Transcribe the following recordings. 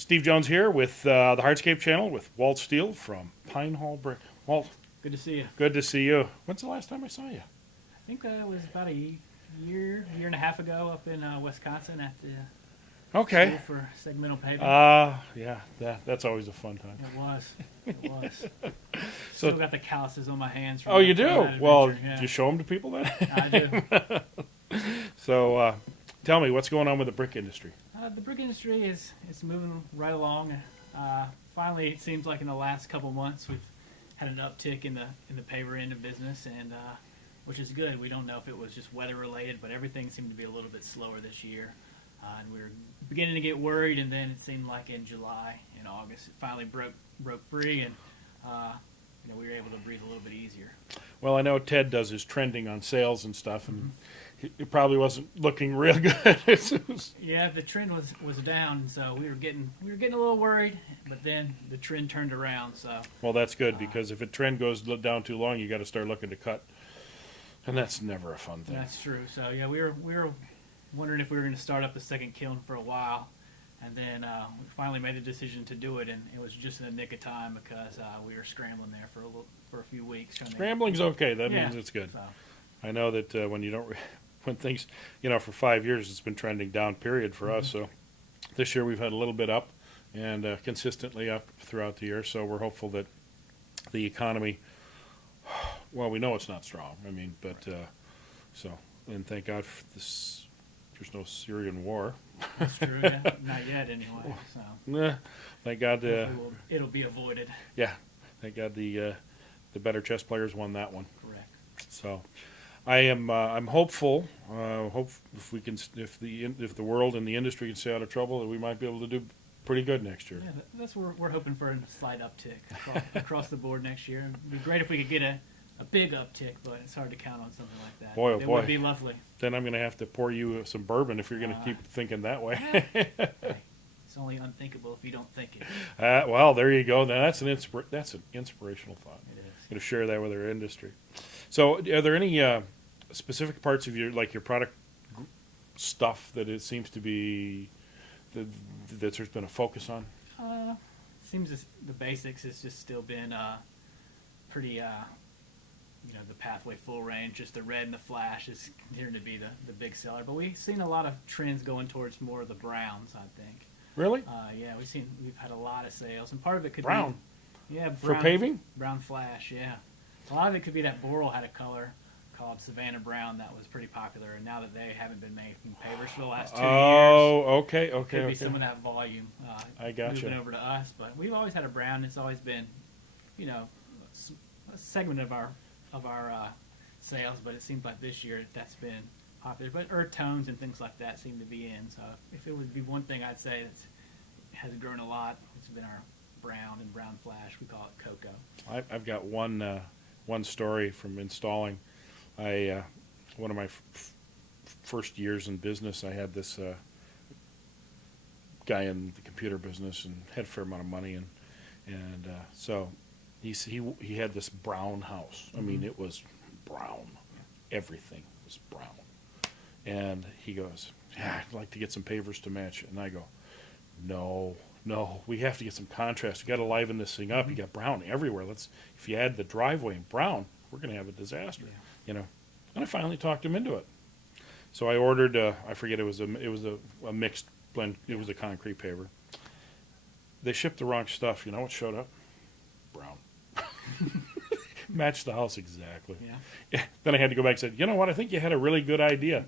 Steve Jones here with the Hardscape channel with Walt Steele from Pine Hall Brick. Walt, Good to see you. good to see you. When's the last time I saw you? I think that was about a year and a half ago up in Wisconsin at the Okay. school for segmental paving. Yeah, that's always a fun time. It was. It was. So- Still got the calluses on my hands. From Oh, you from do? that Well, adventure, yeah. you show them to people then? I do. So, tell me, what's going on with the brick industry? The brick industry is moving right along. Finally, it seems like in the last couple months we've had an uptick in the paver end of business, and which is good. We don't know if it was just weather related, but everything seemed to be a little bit slower this year. And we were beginning to get worried, and then it seemed like in July and August it finally broke free, and we were able to breathe a little bit easier. Well, I know Ted does his trending on sales and stuff, and it probably wasn't looking real good. Yeah, the trend was down, so we were getting a little worried, but then the trend turned around. So Well, that's good, because if a trend goes down too long, you got to start looking to cut, and that's never a fun thing. that's true. So yeah, we were wondering if we were going to start up the second kiln for a while, and then we finally made the decision to do it, and it was just in the nick of time because we were scrambling there for a few weeks. Scrambling's okay. That Yeah. means it's good. So, I know that when you don't, when things, for 5 years it's been trending down. Period for us. So this year we've had a little bit up, and consistently up throughout the year. So we're hopeful that the economy. Well, we know it's not strong. I mean, but and thank God for this. There's no Syrian war. that's true. Yeah. Not yet, anyway. So Thank God. it'll be avoided. Yeah, thank God the better chess players won that one. Correct. So, I'm hopeful. If the world and the industry can stay out of trouble, that we might be able to do pretty good next year. Yeah, that's what we're hoping for, a slight uptick across the board next year. It'd be great if we could get a big uptick, but it's hard to count on something like that. Boy, oh it boy. would be lovely. Then I'm going to have to pour you some bourbon if you're going to keep thinking that way. It's only unthinkable if you don't think it. Well, there you go. Now that's an inspirational thought. It is. Going to share that with our industry. So, are there any specific parts of your product stuff that it seems to be that there's been a focus on? Seems the basics has just still been pretty. The Pathway full range, just the red and the flash is continuing to be the big seller. But we've seen a lot of trends going towards more of the browns, I think. Really? Yeah, we've had a lot of sales, and part of it could Brown? be For paving? brown flash. Yeah, a lot of it could be that Boral had a color called Savannah Brown that was pretty popular, and now that they haven't been making pavers for the last 2 years, Okay. could be some of that volume I gotcha. moving over to us. But we've always had a brown. It's always been, a segment of our sales, but it seems like this year that's been popular. But earth tones and things like that seem to be in. So if it would be one thing I'd say that has grown a lot, it's been our brown and brown flash. We call it cocoa. I've got one story from installing. One of my first years in business, I had this guy in the computer business and had a fair amount of money, and so he had this brown house. I mean, it was brown. Everything was brown. And he goes, "Yeah, I'd like to get some pavers to match it." And I go, No, we have to get some contrast. You got to liven this thing up. You got brown everywhere. If you add the driveway in brown, we're going to have a disaster. Yeah. And I finally talked him into it. So I ordered. I forget, it was a mixed blend. It was a concrete paver. They shipped the wrong stuff. You know what showed up? Brown. Matched the house exactly. Yeah. Then I had to go back and said, "You know what? I think you had a really good idea."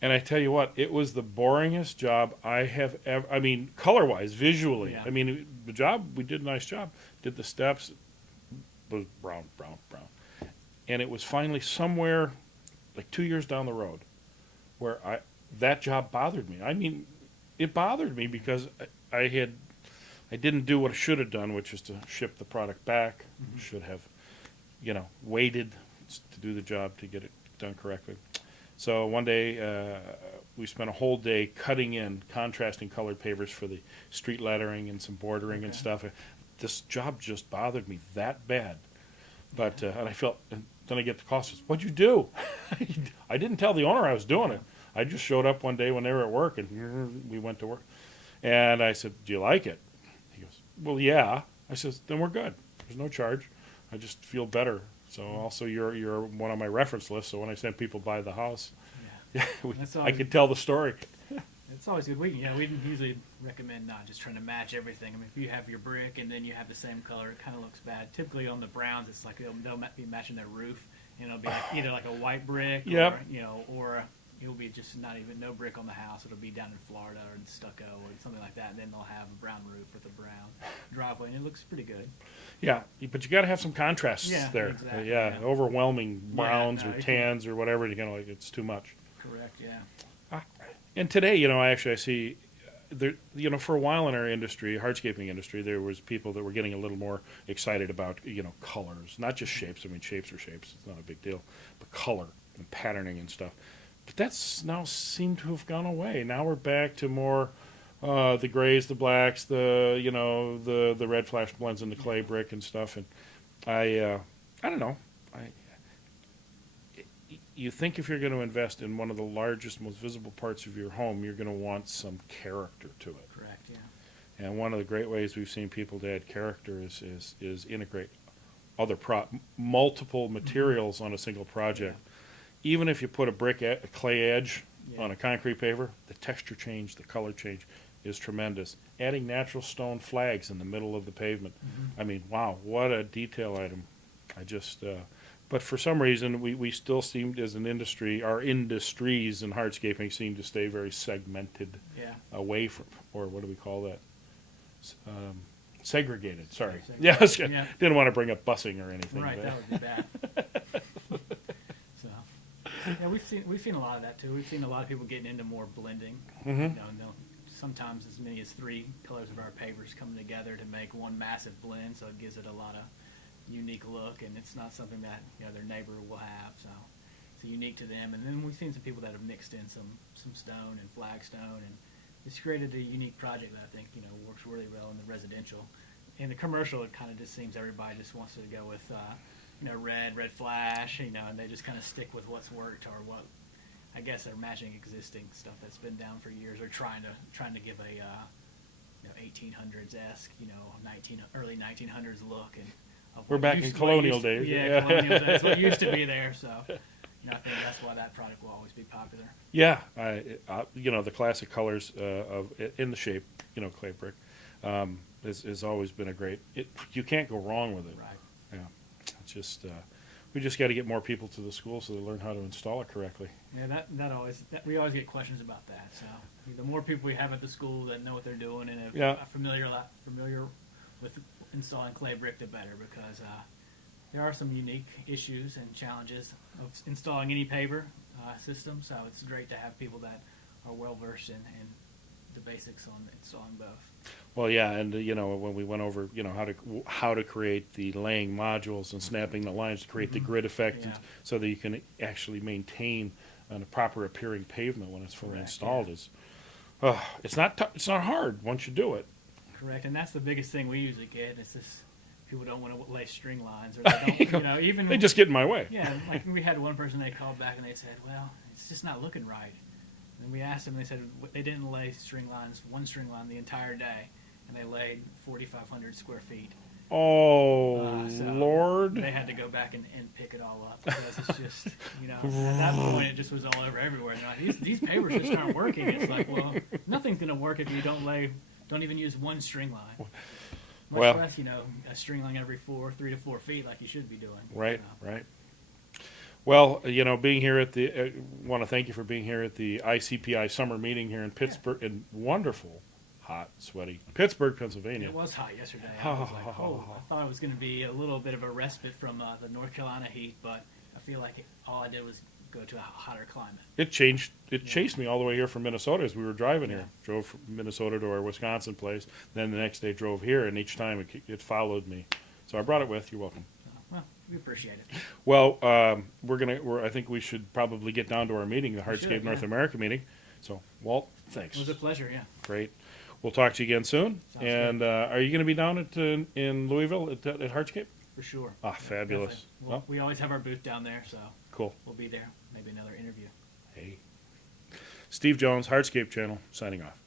And I tell you what, it was the boringest job I have ever. I mean, color-wise, visually. Yeah. I mean, the job, we did a nice job. Did the steps, it was brown. And it was finally somewhere, like 2 years down the road, where that job bothered me. I mean, it bothered me because I didn't do what I should have done, which is to ship the product back. Should have, waited to do the job to get it done correctly. So one day we spent a whole day cutting in contrasting colored pavers for the street lettering and some bordering and stuff. This job just bothered me that bad. But and I felt, and then I get the call, says, "What'd you do?" I didn't tell the owner I was doing it. I just showed up one day when they were at work, and we went to work. And I said, do you like it? He goes, well, yeah. I says, then we're good. There's no charge. I just feel better. So also you're one on my reference list. So when I send people by the house, Yeah. I can tell the story. It's always good. We usually recommend not just trying to match everything. I mean, if you have your brick and then you have the same color, it kind of looks bad. Typically on the browns, it's like they'll be matching their roof, and it'll be like either like a white brick, Yep. or it'll be just not even no brick on the house. It'll be down in Florida or in stucco or something like that, and then they'll have a brown roof with a brown driveway, and it looks pretty good. Yeah, but you got to have some contrasts Yeah, there. exactly, Yeah, yeah. overwhelming browns no, or you tans or whatever. You know, like it's too much. Correct. Yeah. And today, I see there. For a while in our industry, hardscaping industry, there was people that were getting a little more excited about colors, not just shapes. I mean, shapes are shapes; it's not a big deal, but color and patterning and stuff. But that's now seemed to have gone away. Now we're back to more the grays, the blacks, the red flash blends in the clay brick and stuff. And I don't know. You think if you're going to invest in one of the largest, most visible parts of your home, you're going to want some character to it. Correct. Yeah. And one of the great ways we've seen people to add character is integrate other multiple materials on a single project. Yeah. Even if you put a clay edge on a concrete paver, the texture change, the color change is tremendous. Adding natural stone flags in the middle of the pavement. I mean, wow, what a detail item. But for some reason, we still seem, as an industry, our industries in hardscaping seem to stay very segmented away from, or what do we call that? Segregated, sorry. Yes, Yeah. Didn't want to bring up busing or anything. Right, that would be bad. So, yeah, we've seen a lot of that too. We've seen a lot of people getting into more blending. Mm-hmm. Sometimes as many as 3 colors of our pavers coming together to make one massive blend, so it gives it a lot of unique look, and it's not something that their neighbor will have, so it's unique to them. And then we've seen some people that have mixed in some stone and flagstone, and it's created a unique project that I think works really well in the residential. In the commercial, it kind of just seems everybody just wants to go with red flash, and they just kind of stick with what's worked, or what I guess they're matching existing stuff that's been down for years, or trying to give a 1800s-esque, early 1900s look. And we're back in colonial days. Yeah, colonial days. What used to be there. So, I think that's why that product will always be popular. Yeah, the classic colors in the shape, clay brick, has always been a great. You can't go wrong with it. Right. Yeah, it's just we just got to get more people to the school so they learn how to install it correctly. Yeah, we always get questions about that. So the more people we have at the school that know what they're doing and are familiar with installing clay brick, the better, because there are some unique issues and challenges of installing any paver system. So it's great to have people that are well versed in the basics on installing both. Well, yeah, and when we went over how to create the laying modules and snapping the lines to create the grid effect, so that you can actually maintain a proper appearing pavement when it's fully installed, it's not hard once you do it. Correct, and that's the biggest thing we usually get. It's just people don't want to lay string lines, or they don't. They just get in my way. Yeah, like we had one person, they called back and they said, "Well, it's just not looking right." And we asked them, and they said they didn't lay one string line the entire day, and they laid 4,500 square feet. Oh, so Lord! They had to go back and pick it all up, because it's just at that point it just was all over everywhere. And they're like, these pavers just aren't working. It's like, well, nothing's going to work if you don't even use one string line. Much less, a string line every 3 to 4 feet like you should be doing. Right, right. Well, being here want to thank you for being here at the ICPI summer meeting here in Pittsburgh, in wonderful, hot, sweaty Pittsburgh, Pennsylvania. It was hot yesterday. I was like, I thought it was going to be a little bit of a respite from the North Carolina heat, but I feel like all I did was go to a hotter climate. It changed. It chased me all the way here from Minnesota as we were driving here. Drove from Minnesota to our Wisconsin place. Then the next day drove here, and each time it followed me. So I brought it with. You're welcome. Well, we appreciate it. Well, I think we should probably get down to our meeting, the Hardscape North America meeting. So, Walt, thanks. It was a pleasure. Yeah. Great. We'll talk to you again soon. Sounds and good. Are you going to be down in Louisville at Hardscape? For sure. Ah, fabulous. Well, we always have our booth down there, so cool. We'll be there. Maybe another interview. Hey. Steve Jones, Hardscape Channel, signing off.